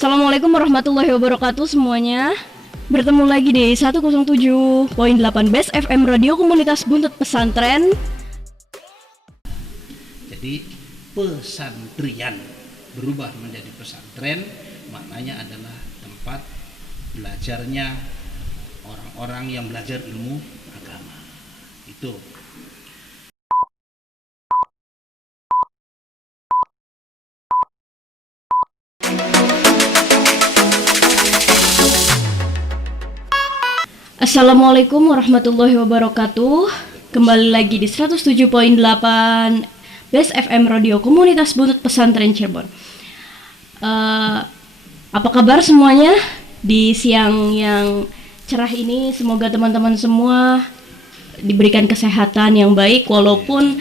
Assalamualaikum warahmatullahi wabarakatuh semuanya. Bertemu lagi di 107.8 Best FM Radio Komunitas Buntut Pesantren. Jadi pesantrian berubah menjadi pesantren, maknanya adalah tempat belajarnya orang-orang yang belajar ilmu agama. Itu. Assalamualaikum warahmatullahi wabarakatuh. Kembali lagi di 107.8 Best FM Radio Komunitas Buntut Pesantren Cirebon. Apa kabar semuanya di siang yang cerah ini? Semoga teman-teman semua diberikan kesehatan yang baik walaupun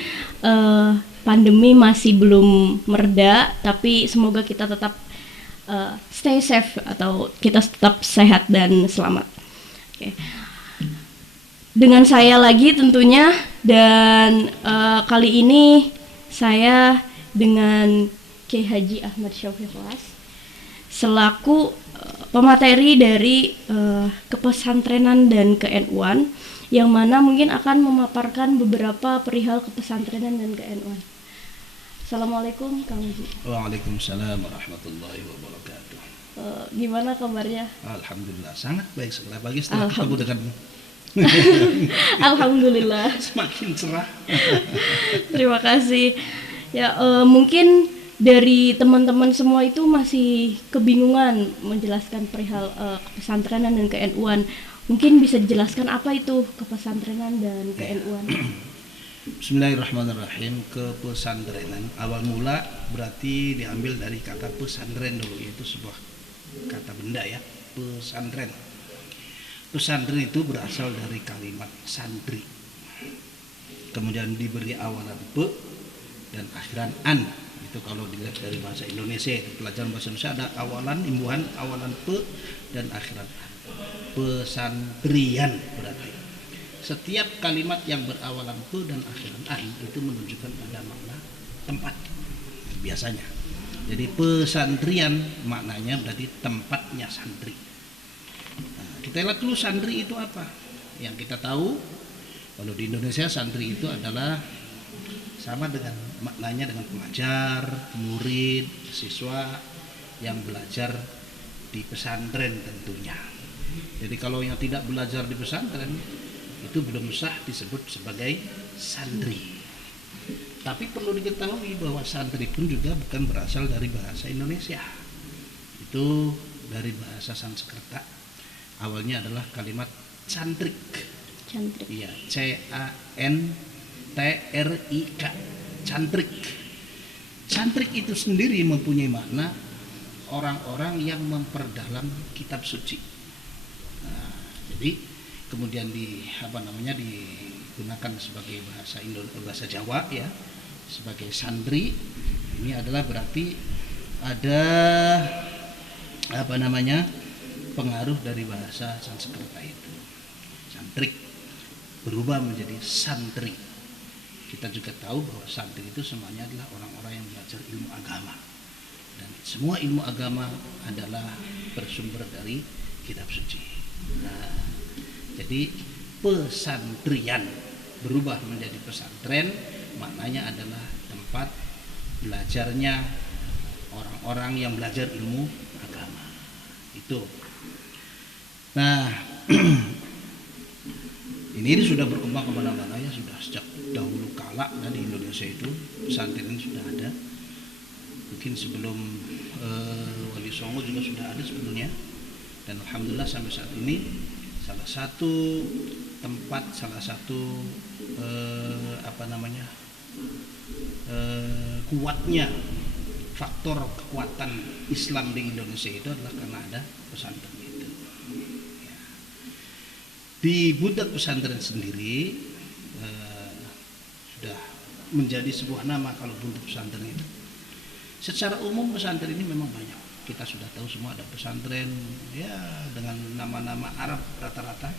pandemi masih belum mereda, tapi semoga kita tetap stay safe atau kita tetap sehat dan selamat. Oke. Dengan saya lagi tentunya, dan kali ini saya dengan Kiai Haji Ahmad Syaufiq selaku pemateri dari kepesantrenan dan ke-NU-an, yang mana mungkin akan memaparkan beberapa perihal kepesantrenan dan ke-NU-an. Assalamualaikum Kang Haji. Waalaikumsalam warahmatullahi wabarakatuh. Gimana kabarnya? Alhamdulillah sangat baik sekali. Pagi setelah ketemu dengan Alhamdulillah semakin cerah. Terima kasih. Ya, mungkin dari teman-teman semua itu masih kebingungan menjelaskan perihal kepesantrenan dan ke-NU-an. Mungkin bisa dijelaskan apa itu kepesantrenan dan ke-NU-an? Bismillahirrahmanirrahim. Kepesantrenan awal mula berarti diambil dari kata pesantren dulu, yaitu sebuah kata benda ya, pesantren. Pesantren itu berasal dari kalimat santri, kemudian diberi awalan pe dan akhiran an. Itu kalau dilihat dari bahasa Indonesia, pelajaran bahasa Indonesia ada awalan, imbuhan, awalan pe dan akhiran an. Pesantrian berarti setiap kalimat yang berawalan pe dan akhiran an itu menunjukkan pada makna tempat biasanya. Jadi pesantrian maknanya berarti tempatnya santri. Nah, kita lihat dulu santri itu apa. Yang kita tahu kalau di Indonesia santri itu adalah sama dengan maknanya dengan pengajar, murid, siswa yang belajar di pesantren tentunya. Jadi kalau yang tidak belajar di pesantren itu belum sah disebut sebagai santri. Tapi perlu diketahui bahwa santri pun juga bukan berasal dari bahasa Indonesia. Itu dari bahasa Sanskerta. Awalnya adalah kalimat cantrik. Cantrik. Iya, C-A-N-T-R-I-K. Cantrik. Cantrik itu sendiri mempunyai makna orang-orang yang memperdalam kitab suci. Nah, jadi kemudian digunakan sebagai bahasa Jawa ya, sebagai santri. Ini adalah berarti ada pengaruh dari bahasa Sanskerta itu. Santrik berubah menjadi santri. Kita juga tahu bahwa santri itu semuanya adalah orang-orang yang belajar ilmu agama, dan semua ilmu agama adalah bersumber dari kitab suci. Nah, jadi pesantrian berubah menjadi pesantren, maknanya adalah tempat belajarnya orang-orang yang belajar ilmu agama. Itu. Nah, ini sudah berkembang kemana-mana ya, sudah sejak dahulu kala. Dan di Indonesia itu pesantren sudah ada. Mungkin sebelum Wali Songo juga sudah ada sebetulnya. Dan alhamdulillah sampai saat ini salah satu kuatnya faktor kekuatan Islam di Indonesia itu adalah karena ada pesantren itu ya. Di Buntut Pesantren sendiri sudah menjadi sebuah nama. Kalau Buntut Pesantren itu secara umum pesantren ini memang banyak, kita sudah tahu semua ada pesantren ya dengan nama-nama Arab rata-rata,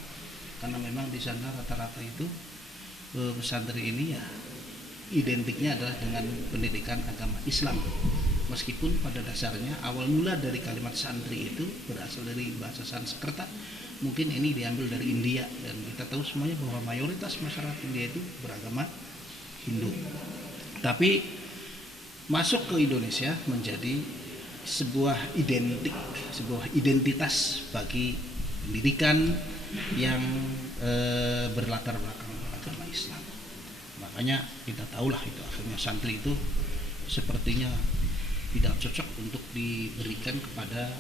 karena memang di sana rata-rata itu pesantren ini ya identiknya adalah dengan pendidikan agama Islam. Meskipun pada dasarnya awal mula dari kalimat santri itu berasal dari bahasa Sanskerta, mungkin ini diambil dari India, dan kita tahu semuanya bahwa mayoritas masyarakat India itu beragama Hindu. Tapi masuk ke Indonesia menjadi sebuah identitas bagi pendidikan yang berlatar belakang agama Islam. Makanya kita tahulah itu akhirnya santri itu sepertinya tidak cocok untuk diberikan kepada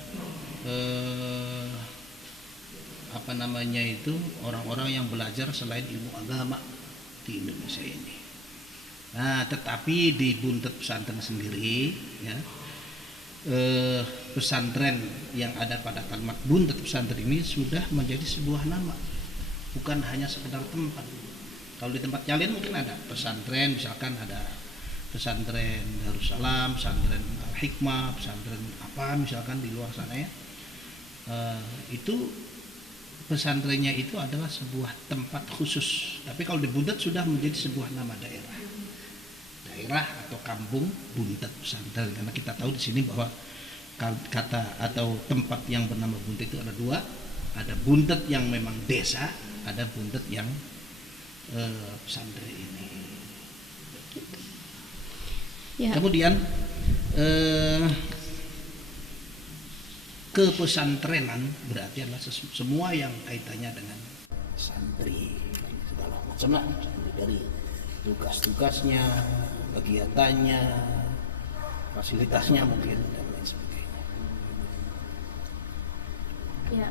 orang-orang yang belajar selain ilmu agama di Indonesia ini. Nah, tetapi di Buntet Pesantren sendiri, ya, pesantren yang ada pada kalimat Buntet Pesantren ini sudah menjadi sebuah nama, bukan hanya sekedar tempat. Kalau di tempat kalian mungkin ada pesantren, misalkan ada pesantren Darussalam, pesantren Al-Hikmah, pesantren apa misalkan di luar sana ya, itu pesantrennya itu adalah sebuah tempat khusus. Tapi kalau di Buntet sudah menjadi sebuah nama daerah atau kampung Buntet Pesantren, karena kita tahu di sini bahwa kata atau tempat yang bernama Buntet itu ada dua, ada Buntet yang memang desa, ada Buntet yang pesantren ini. Ya. Kemudian kepesantrenan berarti adalah semua yang kaitannya dengan santri, segala macam lah, dari tugas-tugasnya, kegiatannya, fasilitasnya mungkin dan lain sebagainya. Ya,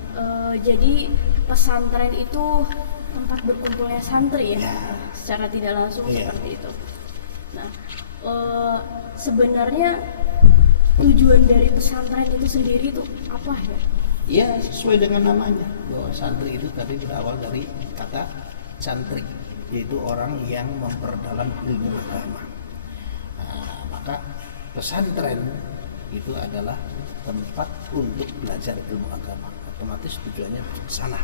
jadi pesantren itu tempat berkumpulnya santri ya, secara tidak langsung seperti itu. Nah, sebenarnya tujuan dari pesantren itu sendiri itu apa ya? Ya, sesuai dengan namanya, bahwa santri itu tadi berawal dari kata santri, yaitu orang yang memperdalam ilmu agama. Nah, maka pesantren itu adalah tempat untuk belajar ilmu agama, otomatis tujuannya ke sana.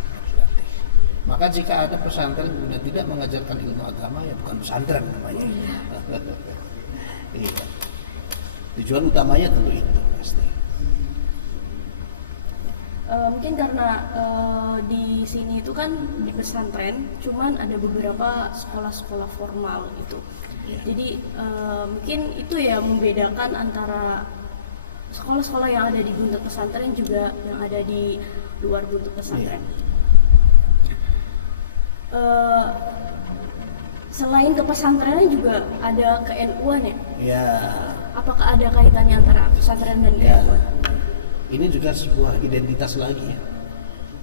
Maka jika ada pesantren yang tidak mengajarkan ilmu agama, ya bukan pesantren namanya. Iya. Tujuan utamanya tentu itu pasti. Mungkin karena di sini itu kan di pesantren cuman ada beberapa sekolah-sekolah formal gitu. Jadi mungkin itu ya membedakan antara sekolah-sekolah yang ada di Buntet Pesantren juga yang ada di luar Buntet Pesantren. Selain ke pesantrennya juga ada ke NU-an ya? Ya. Apakah ada kaitannya antara pesantren dan NU-an? Ini juga sebuah identitas lagi ya.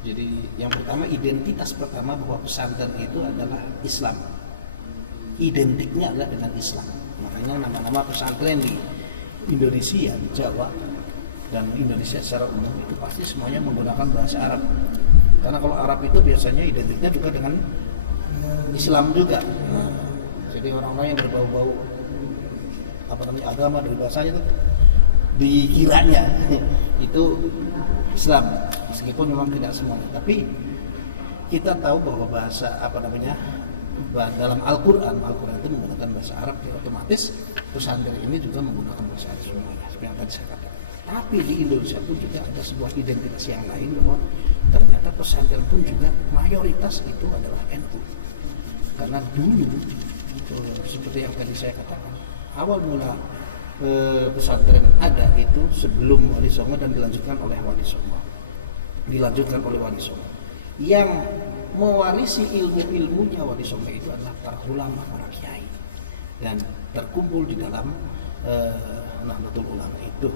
Jadi yang pertama, identitas pertama bahwa pesantren itu adalah Islam. Identiknya adalah dengan Islam. Makanya nama-nama pesantren di Indonesia, di Jawa dan Indonesia secara umum itu pasti semuanya menggunakan bahasa Arab. Karena kalau Arab itu biasanya identiknya juga dengan Islam juga. Jadi orang-orang yang berbau-bau agama dari bahasanya itu dikiranya itu Islam, meskipun memang tidak semuanya. Tapi kita tahu bahwa bahasa dalam Al-Quran itu menggunakan bahasa Arab, ya otomatis pesantren ini juga menggunakan bahasa Arab semuanya, seperti yang tadi saya katakan. Tapi di Indonesia pun juga ada sebuah identitas yang lain, bahwa ternyata pesantren pun juga mayoritas itu adalah NU. Karena dulu seperti yang tadi saya katakan, awal mula pesantren ada itu sebelum Wali Songo dan dilanjutkan oleh Wali Songo. Yang mewarisi ilmu-ilmunya Wali Songo itu adalah para ulama, para kiai, dan terkumpul di dalam Nahdlatul Ulama itu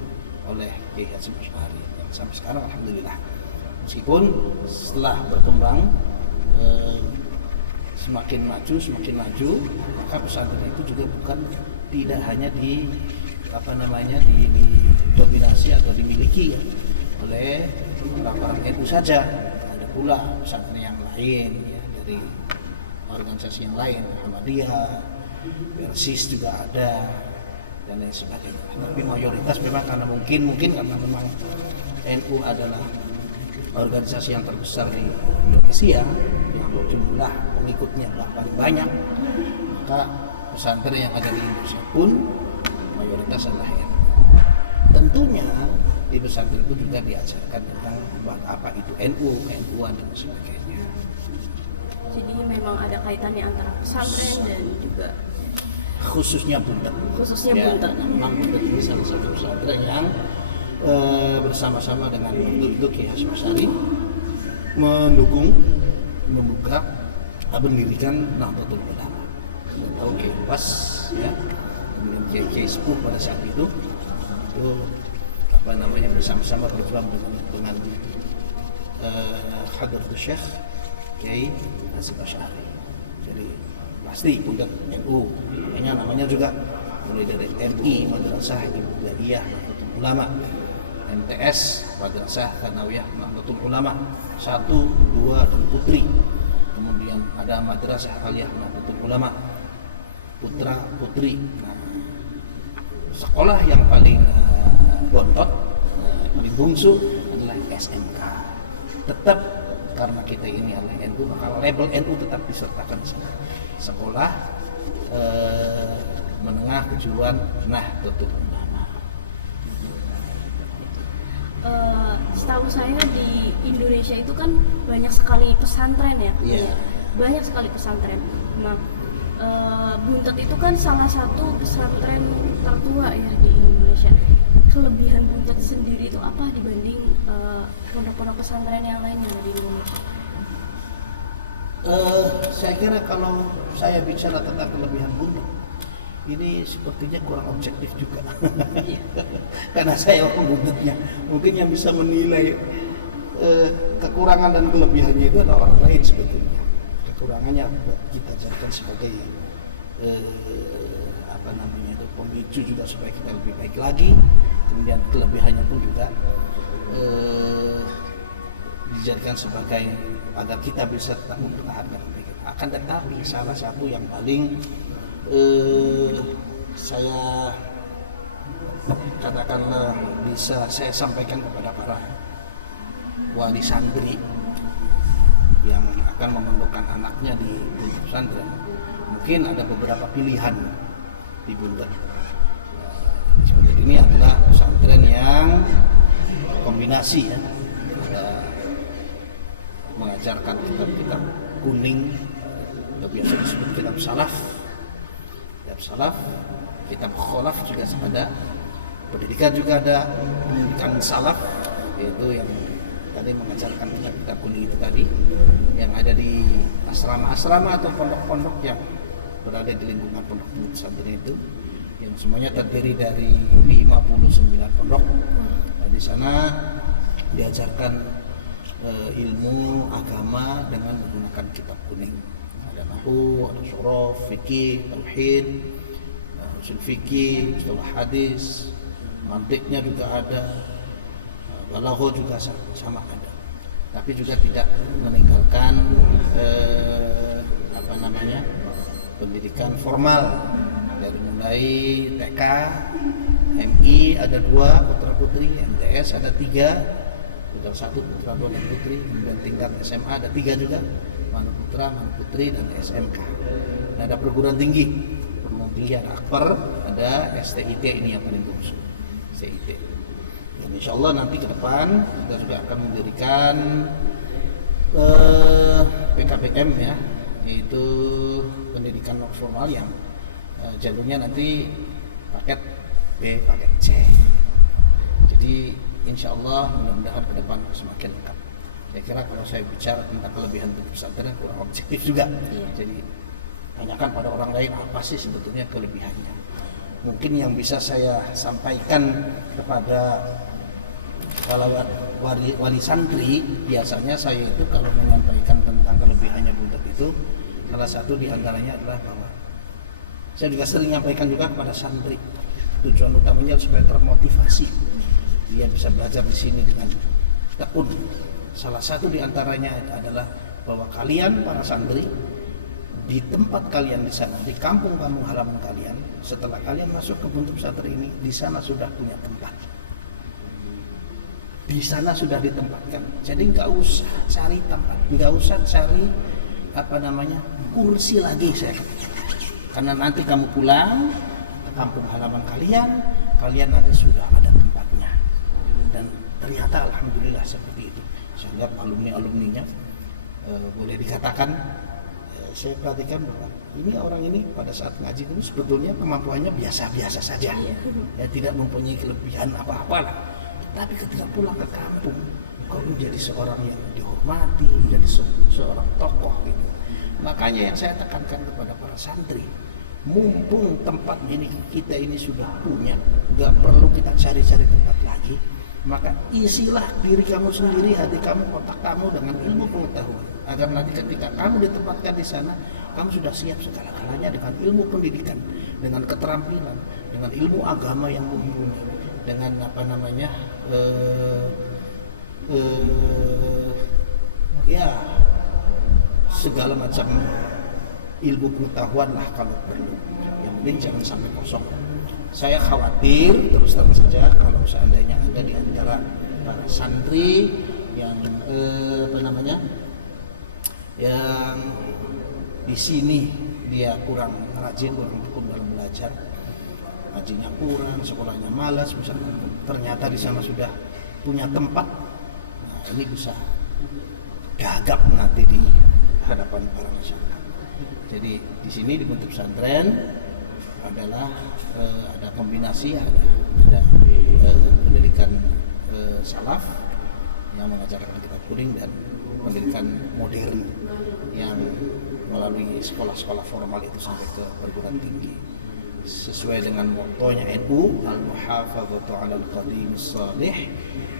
oleh Kiai Hasyim Asy'ari yang sampai sekarang alhamdulillah, meskipun setelah berkembang semakin maju, maka pesantren itu juga tidak hanya didominasi atau dimiliki ya, oleh orang-orang NU saja. Ada pula pesantren yang lain ya, dari organisasi yang lain, Muhammadiyah, Persis juga ada dan lain sebagainya. Tapi mayoritas memang karena mungkin karena memang NU adalah organisasi yang terbesar di Indonesia yang jumlah pengikutnya bahkan banyak, maka pesantren yang ada di Indonesia pun mayoritas adalah NU. tentunya di pesantren itu juga diajarkan tentang apa itu NU, NU-an dan sebagainya. Jadi memang ada kaitannya antara pesantren dan juga Khususnya Buntet. Buntet. Memang Buntet ini salah satu pesantren yang bersama-sama dengan Dr. Kiai Hasyim Asy'ari membuka mendirikan Nahdlatul Ulama. Tahu Kiai Pas ya, kemudian Kiai Sepuh pada saat itu bersama-sama berjuang dengan Hadratus Syekh Kiai Hasyim Asy'ari. Jadi pasti Buntet NU, namanya juga mulai dari MI Madrasah Ibtidaiyah Nahdlatul Ulama, MTS Madrasah Tsanawiyah Nahdlatul Ulama 1, 2 dan Putri. Kemudian ada Madrasah Aliyah Nahdlatul Ulama Putra Putri. Nah, sekolah yang paling bontot, paling bungsu adalah SMK. Tetap karena kita ini adalah NU, maka label NU tetap disertakan di sana. Sekolah menengah kejuruan Nahdlatul Ulama. Setahu saya di Indonesia itu kan banyak sekali pesantren ya. Iya. Banyak sekali pesantren. Nah, Buntet itu kan salah satu pesantren tertua ya di Indonesia. Kelebihan Buntet sendiri itu apa dibanding pondok-pondok pesantren yang lainnya di Indonesia? Saya kira kalau saya bicara tentang kelebihan Buntet, ini sepertinya kurang objektif juga. Karena saya orang Buntetnya. Mungkin yang bisa menilai kekurangan dan kelebihannya itu adalah orang lain sebetulnya. Kekurangannya kita jadikan sebagai pemicu juga supaya kita lebih baik lagi. Kemudian kelebihannya pun juga dijadikan sebagai agar kita bisa tetap mempertahankan kebaikan. Akan tetapi salah satu yang paling saya katakanlah bisa saya sampaikan kepada para wali santri yang akan memondokkan anaknya di pesantren, mungkin ada beberapa pilihan di Buntet. Seperti ini adalah pesantren yang kombinasi ya, ada mengajarkan kitab-kitab kuning, biasa disebut kitab salaf, kitab kholaf juga ada, pendidikan juga ada, pendidikan salaf, yaitu yang tadi mengajarkan kitab kuning itu tadi, yang ada di asrama-asrama atau pondok-pondok yang berada di lingkungan pondok pesantren itu, yang semuanya terdiri dari 59 pondok. Nah, di sana diajarkan ilmu agama dengan menggunakan kitab kuning. Ada nahwu, ada shorof, fikih, tauhid, usul fikih, istilah hadis, mantiknya juga ada, balaghah juga sama ada. Tapi juga tidak meninggalkan pendidikan formal dari mulai TK, MI ada 2 putra putri, MTS ada 3. Putra 1, putra 2 dan putri. Kemudian tingkat SMA ada 3 juga, mana putra, mana putri, dan SMK. Nah, ada perguruan tinggi ada Akbar, ada STIT, ini yang paling bagus, STIT. Dan insya Allah nanti ke depan kita juga akan mendirikan PKBM ya, yaitu pendidikan non formal yang jalurnya nanti paket B, paket C. Jadi insya Allah mudah-mudahan ke depan semakin lengkap. Saya kira kalau saya bicara tentang kelebihan pesantren kurang objektif juga. Jadi tanyakan pada orang lain apa sih sebetulnya kelebihannya. Mungkin yang bisa saya sampaikan kepada kalau wali santri, biasanya saya itu kalau menyampaikan tentang kelebihannya Buntet itu, salah satu diantaranya adalah bahwa saya juga sering menyampaikan juga kepada santri, tujuan utamanya supaya termotivasi, dia bisa belajar di sini dengan tekun. Salah satu diantaranya adalah bahwa kalian para santri di tempat kalian di sana, di kampung-kampung halaman kalian, setelah kalian masuk ke Buntet pesantren ini, di sana sudah punya tempat. Di sana sudah ditempatkan. Jadi nggak usah cari tempat, nggak usah cari kursi lagi saya katakan. Karena nanti kamu pulang ke kampung halaman kalian nanti sudah ada tempat dan ternyata alhamdulillah seperti itu. Sehingga alumninya boleh dikatakan, saya perhatikan bahwa ini orang ini pada saat ngaji itu sebetulnya kemampuannya biasa-biasa saja, ya tidak mempunyai kelebihan apa-apa lah. Tapi ketika pulang ke kampung, kau menjadi seorang yang dihormati, menjadi seorang tokoh gitu. Makanya yang saya tekankan kepada para santri, mumpung tempat ini kita ini sudah punya, nggak perlu kita cari-cari tempat lagi, maka isilah diri kamu sendiri, hati kamu, otak kamu dengan ilmu pengetahuan, agar nanti ketika kamu ditempatkan di sana, kamu sudah siap segala-galanya dengan ilmu pendidikan, dengan keterampilan, dengan ilmu agama yang mumpuni, dengan ya segala macam ilmu pengetahuan lah kalau perlu. Yang penting jangan sampai kosong. Saya khawatir terus terang saja kalau seandainya ada di antara para santri yang yang di sini dia kurang rajin, kurang tekun dalam belajar, ngajinya kurang, sekolahnya malas, misalnya ternyata di sana sudah punya tempat, nah ini bisa gagap nanti di hadapan para masyarakat. Jadi di sini di bentuk pesantren adalah ada kombinasi, ada pendidikan salaf yang mengajarkan kitab kuning dan pendidikan modern yang melalui sekolah-sekolah formal itu sampai ke perguruan tinggi sesuai dengan motonya NU, al-muhafadzatu 'alal qadimis shalih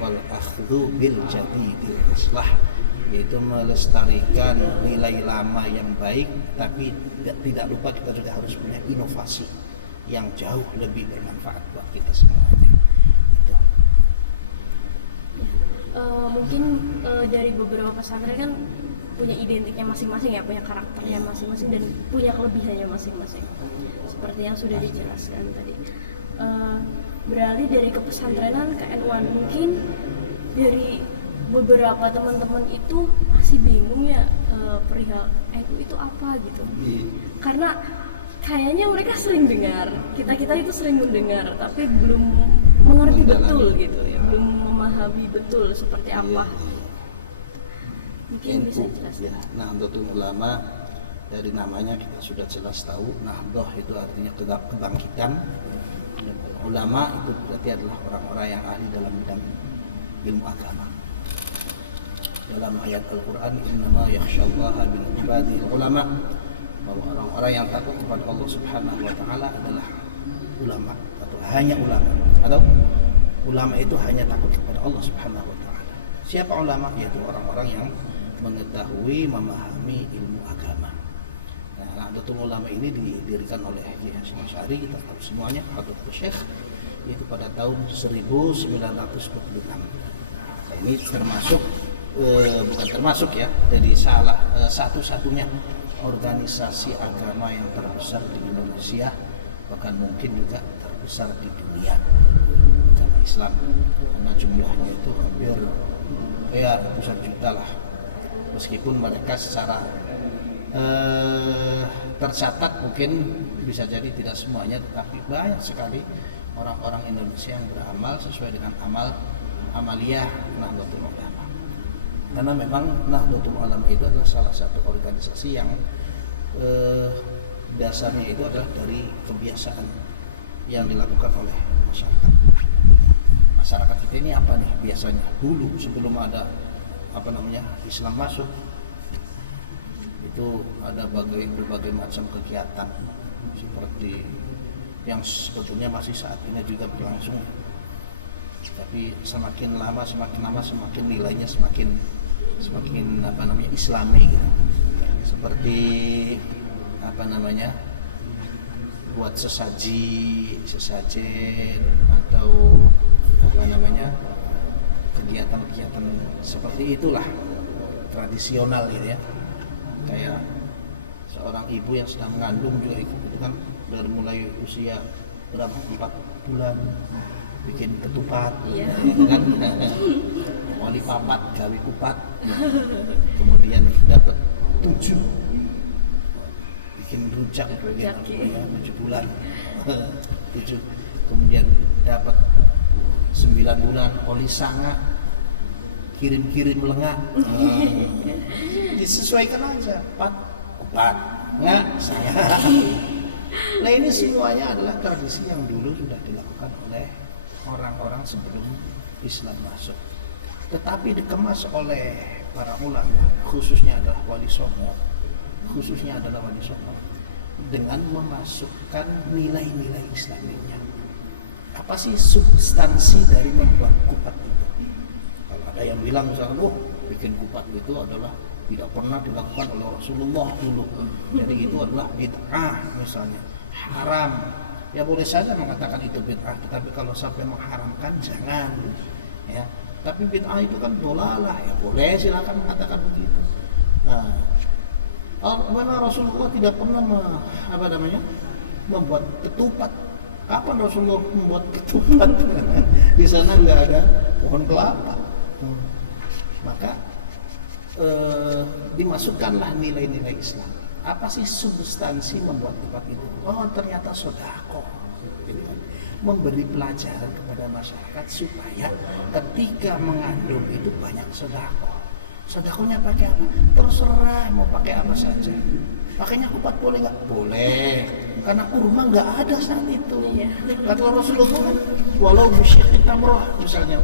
wal akhdhu bil jadidil islah, yaitu melestarikan nilai lama yang baik, tapi tidak lupa kita juga harus punya inovasi yang jauh lebih bermanfaat buat kita semuanya. Itu. Mungkin dari beberapa pesantren kan punya identiknya masing-masing ya, punya karakternya masing-masing dan punya kelebihannya masing-masing. Seperti yang sudah dijelaskan tadi. Beralih dari kepesantrenan ke NU-an, mungkin dari beberapa teman-teman itu masih bingung ya perihal NU itu apa gitu. Karena kayaknya mereka sering dengar, kita itu sering mendengar, tapi belum mengerti betul gitu ya, belum memahami betul seperti apa. Mungkin bisa jelaskan. Ya, Nahdlatul Ulama dari namanya kita sudah jelas tahu, Nahdoh itu artinya kebangkitan. Ulama itu berarti adalah orang-orang yang ahli dalam bidang ilmu agama. Dalam ayat Al-Quran, innama yakhsyallaha min ibadil ulama, bahwa orang-orang yang takut kepada Allah Subhanahu wa Ta'ala adalah ulama, atau hanya ulama, atau ulama itu hanya takut kepada Allah Subhanahu wa Ta'ala. Siapa ulama? Yaitu orang-orang yang mengetahui, memahami ilmu agama. Nah, Nahdlatul Ulama ini didirikan oleh Kiai Hasyim Asy'ari, kita tahu semuanya, Hadratul Syekh, yaitu pada tahun 1946. Nah, ini termasuk bukan termasuk ya, jadi satu-satunya organisasi agama yang terbesar di Indonesia, bahkan mungkin juga terbesar di dunia agama Islam, karena jumlahnya itu hampir ratusan juta lah. Meskipun mereka secara tercatat mungkin bisa jadi tidak semuanya, tetapi banyak sekali orang-orang Indonesia yang beramal sesuai dengan amaliyah Nahdlatul Ulama. Karena memang Nahdlatul Ulama itu adalah salah satu organisasi yang dasarnya itu adalah dari kebiasaan yang dilakukan oleh masyarakat. Masyarakat kita ini apa nih biasanya? Dulu sebelum ada Islam masuk, itu ada berbagai macam kegiatan seperti yang sebetulnya masih saat ini juga berlangsung. Tapi semakin lama semakin nilainya semakin Islami gitu. Seperti buat sesajen atau kegiatan-kegiatan seperti itulah, tradisional gitu ya. Kayak seorang ibu yang sedang mengandung juga itu kan dari mulai usia berapa, 4 bulan bikin ketupat, kan? Wali papat, gawi kupat, kemudian dapat 7 bikin rujak, 7 bulan 7, kemudian dapat 9 bulan oli sangat, kirim lengah, disesuaikan aja, kupat, nggak sangat. Nah ini semuanya adalah tradisi yang dulu sudah dilakukan oleh orang-orang sebelum Islam masuk, tetapi dikemas oleh para ulama, khususnya adalah Wali Songo, dengan memasukkan nilai-nilai Islaminya. Apa sih substansi dari membuat kupat itu? Kalau ada yang bilang misalnya, bikin kupat itu adalah tidak pernah dilakukan oleh Rasulullah dulu, jadi itu adalah bid'ah misalnya, haram. Ya boleh saja mengatakan itu bid'ah, tetapi kalau sampai mengharamkan jangan. Ya, tapi bid'ah itu kan dolalah, ya boleh silakan mengatakan begitu. Nah, mana Rasulullah tidak pernah membuat ketupat. Kapan Rasulullah membuat ketupat? Di sana nggak ada pohon kelapa. Maka dimasukkanlah nilai-nilai Islam. Apa sih substansi membuat ketupat itu? Oh ternyata sedekah. Memberi pelajaran kepada masyarakat supaya ketika mengandung itu banyak sedekah. Sedekahnya pakai apa? Terserah mau pakai apa saja. Pakainya kupat boleh nggak? Boleh, karena kurma nggak ada saat itu. Kata Rasulullah, walau musyiqit tamrah misalnya,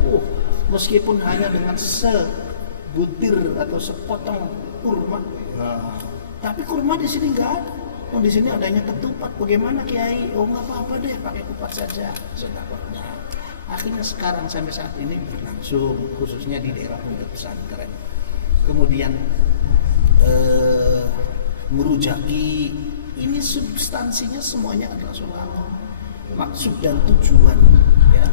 meskipun hanya dengan sebutir atau sepotong kurma. Nah, tapi kurma di sini nggak ada. Oh di sini adanya ketupat. Bagaimana Kiai? Oh nggak apa-apa deh, pakai kupat saja. Sedekahnya. Akhirnya sekarang sampai saat ini berlangsung, khususnya di daerah pondok pesantren. Kemudian merujaki, ini substansinya semuanya adalah sedekah. Maksud dan tujuan ya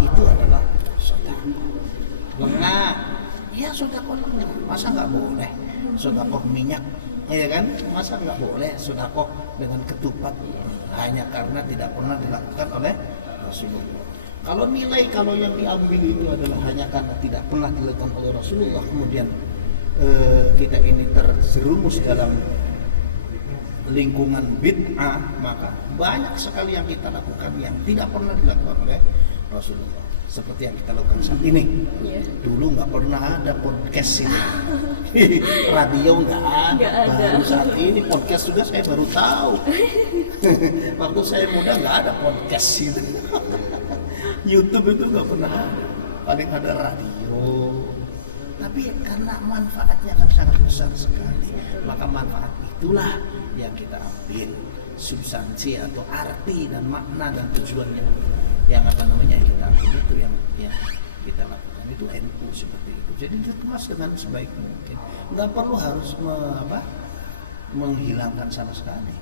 itu adalah sedekah. Lengah, ya sedekah lengah. Masa nggak boleh sedekah minyak? Ya kan? Masa nggak boleh sedekah dengan ketupat hanya karena tidak pernah dilakukan oleh Rasulullah? Kalau yang diambil itu adalah hanya karena tidak pernah dilakukan oleh Rasulullah, kemudian kita ini terjerumus dalam lingkungan bid'ah, maka banyak sekali yang kita lakukan yang tidak pernah dilakukan oleh Rasulullah. Seperti yang kita lakukan saat ini. Dulu nggak pernah ada podcast ini, radio nggak ada. Baru saat ini podcast juga saya baru tahu. Waktu saya muda nggak ada podcast itu. YouTube itu nggak pernah ada, paling ada radio. Tapi karena manfaatnya kan sangat besar sekali, maka manfaat itulah yang kita ambil, substansi atau arti dan makna dan tujuannya yang kita ambil itu yang kita lakukan itu NU seperti itu. Jadi dikemas dengan sebaik mungkin, nggak perlu harus menghilangkan sama sekali,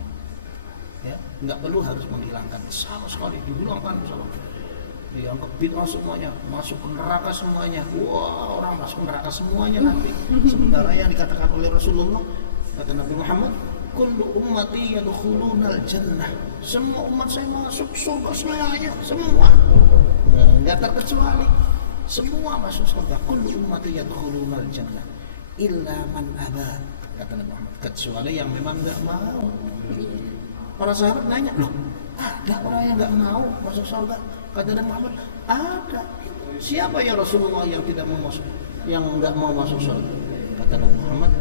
ya nggak perlu harus menghilangkan sama sekali, dihilangkan misalnya. Dianggap bid'ah semuanya, masuk ke neraka semuanya. Wah, orang masuk neraka semuanya nanti. Sementara yang dikatakan oleh Rasulullah, kata Nabi Muhammad, kullu ummati yadkhulunal jannah. Semua umat saya masuk surga semuanya, semua. Enggak terkecuali. Semua masuk surga. Kullu ummati yadkhulunal jannah illa man aba. Kata Nabi Muhammad, kecuali yang memang enggak mau. Para sahabat nanya, loh, ada orang yang enggak mau masuk surga? Kata Nabi Muhammad, ada. Siapa ya Rasulullah yang tidak mau masuk, yang enggak mau masuk surga? Kata Nabi Muhammad,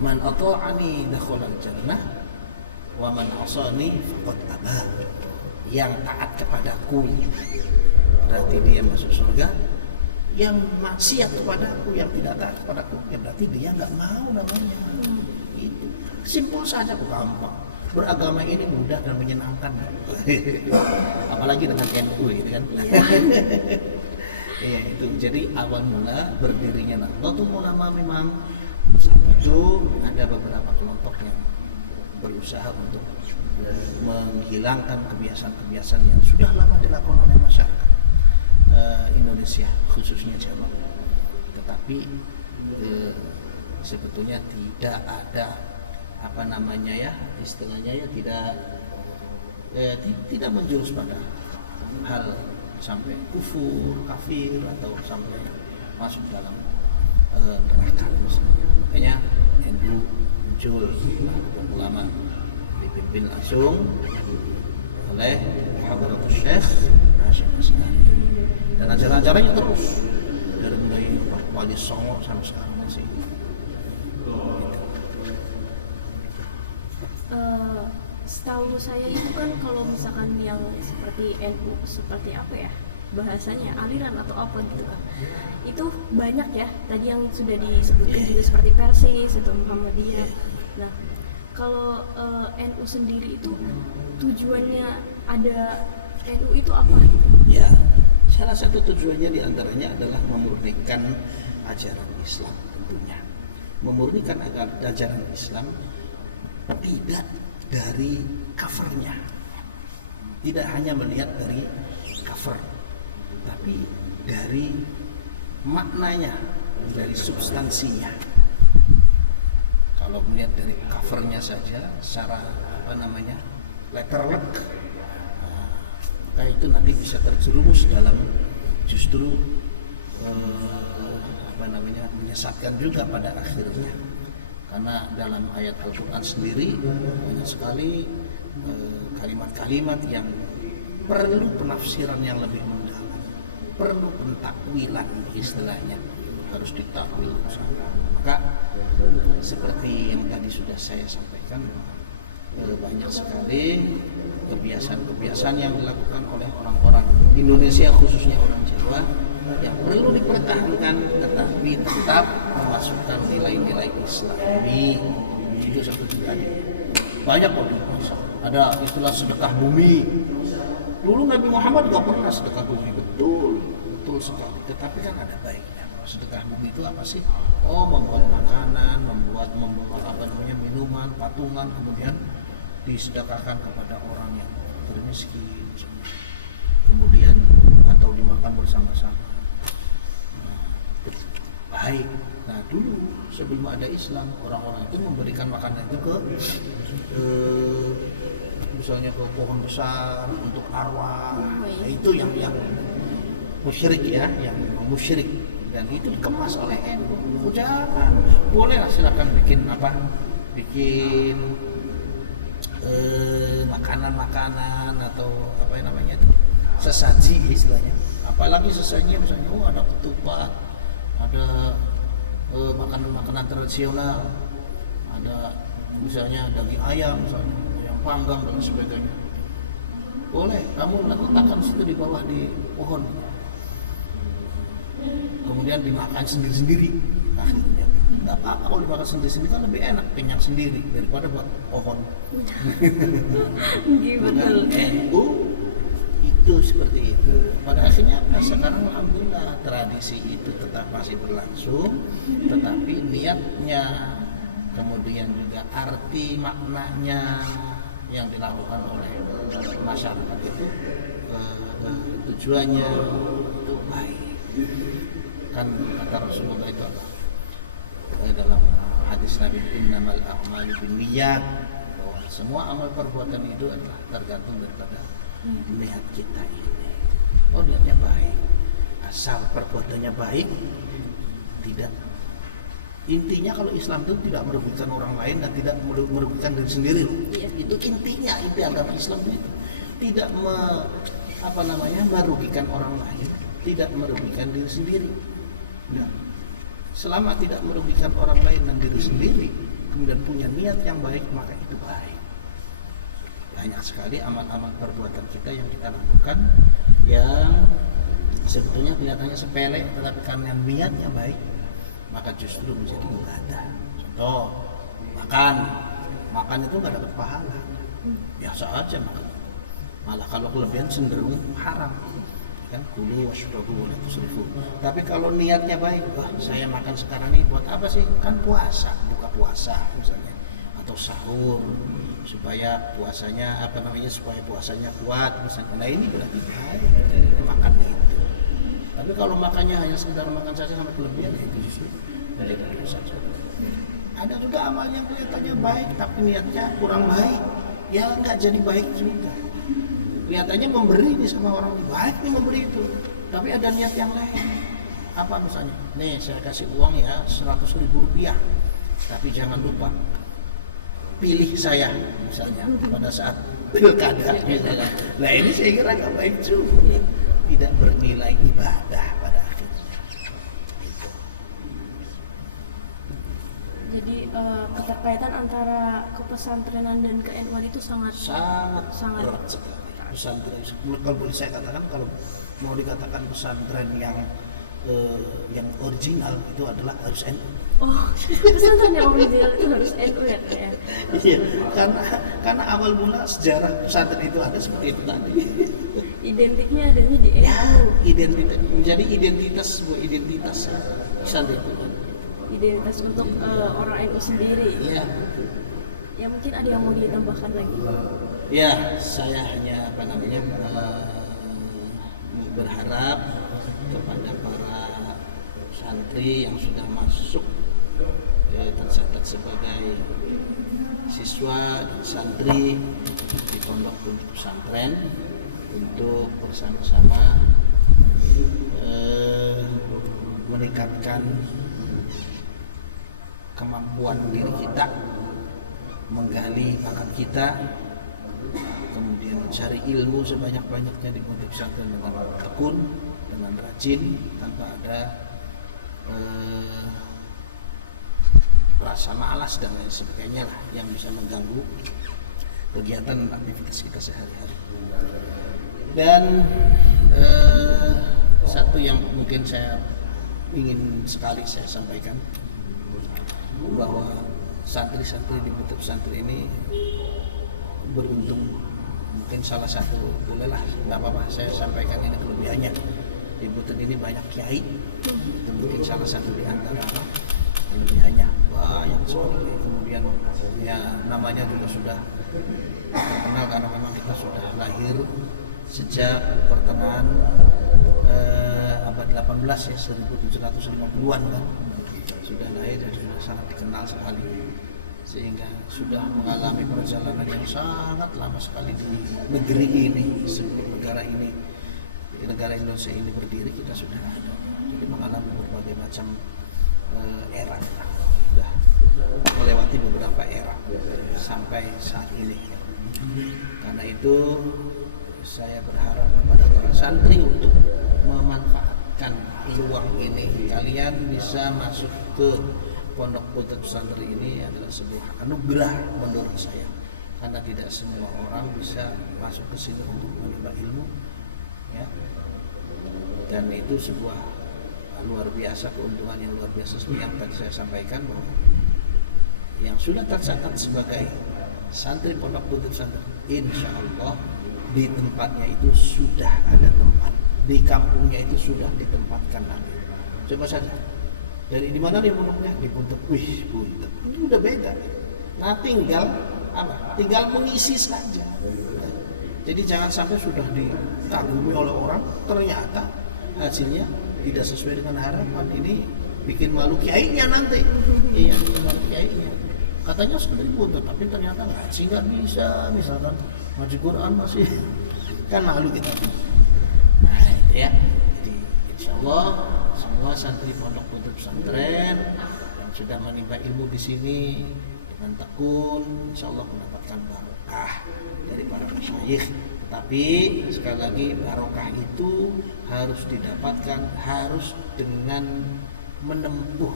man ata'ani dakhala jannah wa man asani faqad aba. Yang taat kepadaku berarti dia masuk surga. Yang maksiat kepadaku, yang tidak taat kepadaku, ya berarti dia enggak mau namanya. Itu simpel saja, gampang. Beragama ini mudah dan menyenangkan, apalagi dengan NU gitu kan. Ya itu. Jadi awal mula berdirinya Nahdlatul Ulama memang saat itu ada beberapa kelompok yang berusaha untuk menghilangkan kebiasaan-kebiasaan yang sudah lama dilakukan oleh masyarakat Indonesia, khususnya Jawa. Tetapi sebetulnya tidak ada istilahnya tidak menjurus pada hal sampai kufur, kafir atau sampai masuk dalam neraka misalnya. Makanya NU muncul ulama dipimpin langsung oleh Hadratus Syekh Hasyim Asqari. acara-acaranya terus dari mulai Wali Songo sampai sekarang masih. Setahu saya itu kan kalau misalkan yang seperti NU seperti apa ya bahasanya, aliran atau apa gitu kan, itu banyak ya tadi yang sudah disebutkan juga seperti Persis atau Muhammadiyah. Nah kalau NU sendiri itu tujuannya ada NU itu apa? Ya, salah satu tujuannya diantaranya adalah memurnikan ajaran Islam tentunya. Memurnikan ajaran Islam tidak dari covernya, tidak hanya melihat dari cover, tapi dari maknanya, dari substansinya. Kalau melihat dari covernya saja, secara letterlek, maka itu nanti bisa terjerumus dalam justru menyesatkan juga pada akhirnya. Karena dalam ayat Al-Quran sendiri banyak sekali kalimat-kalimat yang perlu penafsiran yang lebih mendalam, perlu pentakwilan istilahnya, harus ditakwil. Maka seperti yang tadi sudah saya sampaikan, banyak sekali kebiasaan-kebiasaan yang dilakukan oleh orang-orang Indonesia, khususnya orang Jawa, yang perlu dipertahankan tetapi tetap memasukkan nilai-nilai Islami. Itu satu tujuan. Banyak kok ada istilah sedekah bumi. Dulu Nabi Muhammad gak pernah sedekah bumi, betul sekali. Tetapi kan ada baiknya. Sedekah bumi itu apa sih? Oh, membuat makanan, membuat minuman, patungan, kemudian disedekahkan kepada orang yang termiskin, kemudian atau dimakan bersama-sama. Baik. Nah dulu sebelum ada Islam, orang-orang itu memberikan makanan itu ke misalnya ke pohon besar untuk arwah. Nah, itu yang musyrik ya, yang musyrik, dan itu dikemas oleh NU. Jangan, bolehlah silakan bikin makanan atau sesaji istilahnya. Apalagi sesajinya misalnya ada ketupat, ada makanan-makanan tradisional, ada misalnya daging ayam, misalnya ayam panggang dan sebagainya. Boleh kamu letakkan situ di bawah di pohon, kemudian dimakan sendiri-sendiri. Akhirnya nggak apa-apa kalau dimakan sendiri-sendiri, kan lebih enak, kenyang sendiri daripada buat pohon. Betul. NU itu seperti itu. Pada akhirnya sekarang alhamdulillah tradisi itu tetap masih berlangsung, tetapi niatnya, kemudian juga arti maknanya yang dilakukan oleh masyarakat itu tujuannya itu baik. Kan kata Rasulullah itu apa? Dalam hadis Nabi, innamal a'malu binniyat, bahwa semua amal perbuatan itu adalah tergantung daripada niat kita ini. Oh, niatnya baik, asal perbuatannya baik, tidak. Intinya kalau Islam itu tidak merugikan orang lain dan tidak merugikan diri sendiri. Itu intinya, inti agama Islam itu tidak merugikan orang lain, tidak merugikan diri sendiri. Nah, selama tidak merugikan orang lain dan diri sendiri, kemudian punya niat yang baik, maka itu baik. Banyak sekali amal-amal perbuatan kita yang kita lakukan yang sebetulnya kelihatannya sepele, tetapi karena niatnya baik, maka justru menjadi ibadah. Contoh, makan itu nggak dapat pahala, biasa aja makan. Malah kalau kelebihan cenderung haram. Kan kulu washrabu wala tusrifu. Tapi kalau niatnya baik, wah saya makan sekarang ini buat apa sih? Kan puasa, buka puasa misalnya, atau sahur supaya puasanya supaya puasanya kuat misalnya. Nah ini berarti baik makan itu. Tapi kalau makannya hanya sekedar makan saja sampai kelebihan, itu justru menjadi dosa. Ada juga amal yang kelihatannya baik tapi niatnya kurang baik, ya nggak jadi baik juga. Kelihatannya memberi nih sama orang, baik nih memberi itu, tapi ada niat yang lain. Apa misalnya? Nih saya kasih uang ya 100.000 rupiah, tapi jangan lupa pilih saya misalnya pada saat pilkada misalnya. Nah ini saya kira nggak baik juga. tidak bernilai ibadah pada akhirnya. Jadi keterkaitan antara kepesantrenan dan ke-NU itu sangat erat sekali. Pesantren, kalau boleh saya katakan, kalau mau dikatakan pesantren yang original itu adalah harus NU. Oh, pesantren yang original itu harus NU ya? Iya, karena awal mula sejarah pesantren itu ada seperti itu tadi. Identiknya adanya di NU. Ya, identitas menjadi sebuah identitas pesantren itu. Identitas untuk orang NU sendiri. Iya. Ya mungkin ada yang mau ditambahkan lagi. Ya, saya hanya berharap kepada para santri yang sudah masuk tercatat sebagai siswa dan santri di pondok pesantren untuk bersama-sama meningkatkan kemampuan diri kita, menggali bakat kita, kemudian mencari ilmu sebanyak-banyaknya di pondok pesantren dengan tekun, dengan rajin, tanpa ada rasa malas dan lain sebagainya lah yang bisa mengganggu kegiatan dan aktivitas kita sehari-hari. Dan satu yang mungkin saya ingin sekali saya sampaikan, bahwa santri-santri di pondok pesantren ini beruntung. Mungkin salah satu, bolehlah, nggak apa-apa saya sampaikan ini kelebihannya. Di Buton ini banyak kiai, itu mungkin salah satu di antara kelebihannya. Banyak sekali. Kemudian ya namanya juga sudah terkenal karena memang kita sudah lahir sejak pertengahan abad 18 ya, 1750-an kan. Sudah lahir dan sudah sangat dikenal sekali, sehingga sudah mengalami perjalanan yang sangat lama sekali di negeri ini. Sebelum negara Indonesia ini berdiri, kita sudah ada. Jadi mengalami berbagai macam era, sudah melewati beberapa era sampai saat ini. Karena itu saya berharap kepada para santri untuk memanfaatkan peluang ini. Kalian bisa masuk ke pondok pesantren ini adalah sebuah anugerah menurut saya, karena tidak semua orang bisa masuk ke sini untuk menimba ilmu, ya. Dan itu sebuah luar biasa, keuntungan yang luar biasa seperti yang tadi saya sampaikan, bahwa yang sudah tercatat sebagai santri pondok pesantren, insya Allah di tempatnya itu sudah ada tempat, di kampungnya itu sudah ditempatkan nanti. Coba saja, dari di mana dia pondoknya? Di Buntet. Wih, Buntet. Itu udah beda. Nah, tinggal apa? Tinggal mengisi saja. Jadi jangan sampai sudah dikagumi oleh orang, ternyata hasilnya tidak sesuai dengan harapan. Ini bikin malu kiainya nanti. Iya, bikin malu kiainya. Katanya sudah di Buntet, tapi ternyata ngaji nggak bisa. Misalkan ngaji Quran masih kan malu kita. Nah, itu ya. Jadi insya Allah semua santri pondok pesantren yang sudah menimba ilmu di sini dengan tekun, insya Allah mendapatkan barokah dari para masyayikh. Tetapi sekali lagi, barokah itu harus didapatkan harus dengan menempuh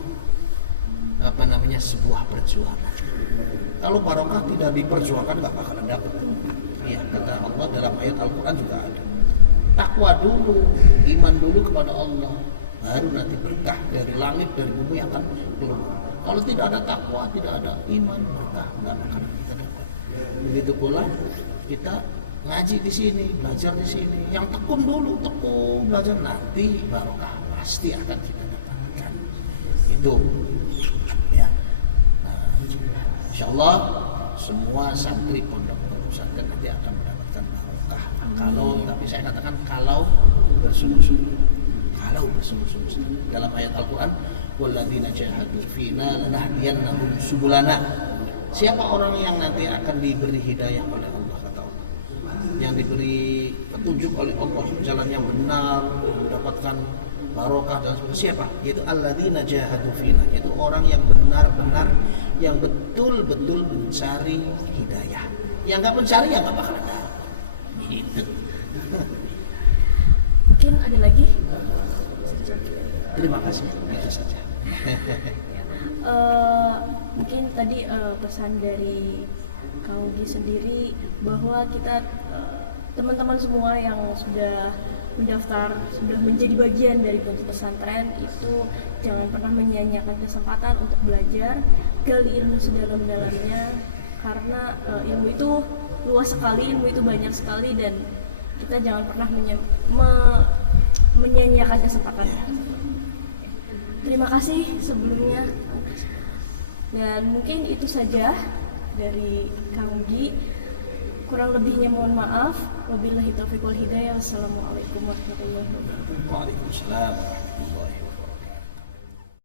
sebuah perjuangan. Kalau barokah tidak diperjuangkan nggak bakalan dapat. Iya, kata Allah dalam ayat Al-Quran juga ada. Takwa dulu, iman dulu kepada Allah, baru nanti berkah dari langit, dari bumi akan keluar. Kalau tidak ada takwa, tidak ada iman, berkah nggak akan kita dapat. Begitu pula kita ngaji di sini, belajar di sini, yang tekun dulu, tekun belajar, nanti barokah pasti akan kita dapatkan. Itu, ya. Nah, insya Allah semua santri pondok pesantren nanti akan mendapatkan barokah. Tapi saya katakan kalau bersungguh-sungguh. Dalam ayat Al-Quran, walladzina jahadu fina lanahdiyannahum subulana. Siapa orang yang nanti akan diberi hidayah oleh Allah, kata Allah, yang diberi petunjuk oleh Allah jalan yang benar, mendapatkan barokah dan siapa? Yaitu alladzina jahadu fina, yaitu orang yang benar-benar, yang betul-betul mencari hidayah. Yang nggak mencari ya nggak bakal ada. Gitu. Mungkin ada lagi? Terima kasih, itu saja. Mungkin tadi pesan dari Kang Ugi sendiri bahwa kita teman-teman semua yang sudah mendaftar, sudah menjadi bagian dari pesantren itu jangan pernah menyia-nyiakan kesempatan untuk belajar, gali ilmu sedalam-dalamnya, karena ilmu itu luas sekali, ilmu itu banyak sekali, dan kita jangan pernah menyia-nyiakan kesempatan. Terima kasih sebelumnya, dan mungkin itu saja dari Kang Ugi. Kurang lebihnya mohon maaf. Wabillahi taufiq wal hidayah. Wassalamualaikum warahmatullahi wabarakatuh. Waalaikumsalam warahmatullahi wabarakatuh.